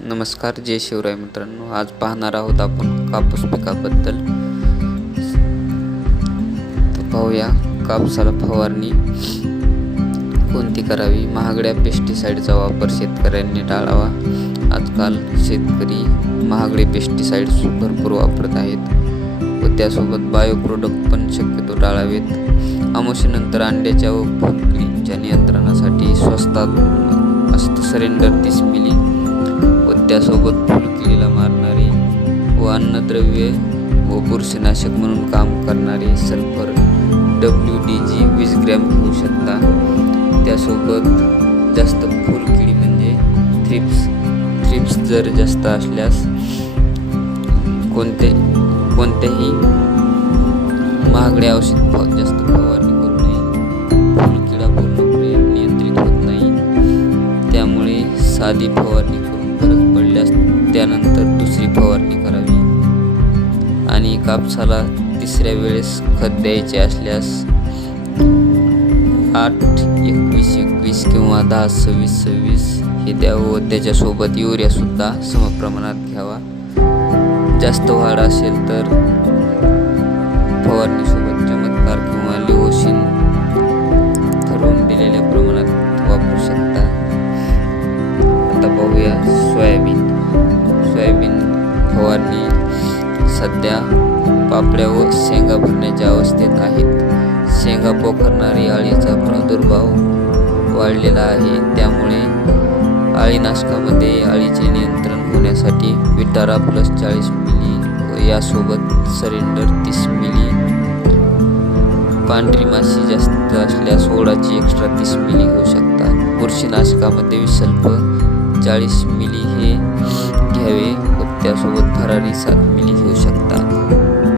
नमस्कार जय शिवराय मित्रांनो. आज पाहणार आहोत आपण कापूस पिकाबद्दल. तर पाहूया कापसाला फवारणी कोणती करावी? महागड्या पेस्टिसाईडचा वापर शेतकऱ्यांनी टाळावा. आजकाल शेतकरी महागडे पेस्टिसाईड्स भरपूर वापरत आहेत व त्यासोबत बायो प्रोडक्ट पण शक्यतो टाळावेत. अमोशीनंतर अंड्याच्या व फुलकिडींच्या नियंत्रणासाठी स्वस्तात असतं सरेंडर तीस मिली व त्यासोबत फुलकिडीला मारणारे व अन्नद्रव्ये व बुरशीनाशक म्हणून काम करणारे सल्फर डब्ल्यू डी जी वीस ग्रॅम घेऊ शकता. त्यासोबत जास्त फुलकिडी म्हणजे थ्रिप्स थ्रिप्स जर जास्त असल्यास कोणते कोणत्याही महागडे औषध फ- जास्त फवारणी करू नये. फुलकिडा पूर्णपणे नियंत्रित होत नाही. त्यामुळे साधी फवारणी पडल्यास त्यानंतर दुसरी फवारणी करावी. आणि कापसाला तिसऱ्या वेळेस खत द्यायचे असल्यास आठ एकवीस एकवीस किंवा दहा सव्वीस सव्वीस हे द्यावं व त्याच्यासोबत युरियासुद्धा समप्रमाणात घ्यावा. जास्त वाढ असेल तर फवारणीसोबत चमत्कार किंवा लिओशिन सध्या पापड्या व शेंगा भरण्याच्या अवस्थेत आहेत. शेंगा पोखरणारी अळीचा प्रादुर्भाव वाढलेला आहे. त्यामुळे अळीनाशकामध्ये अळीचे नियंत्रण होण्यासाठी विटारा प्लस चाळीस मिली व यासोबत सरेंडर तीस मिली. पांढरी माशी जास्त असल्यास सोडाची एक्स्ट्रा तीस मिली घेऊ शकतात. बुरशीनाशकामध्ये विसल्प चाळीस मिली हे घ्यावे व त्यासोबत फरारी सात मिली घेऊ शकतात.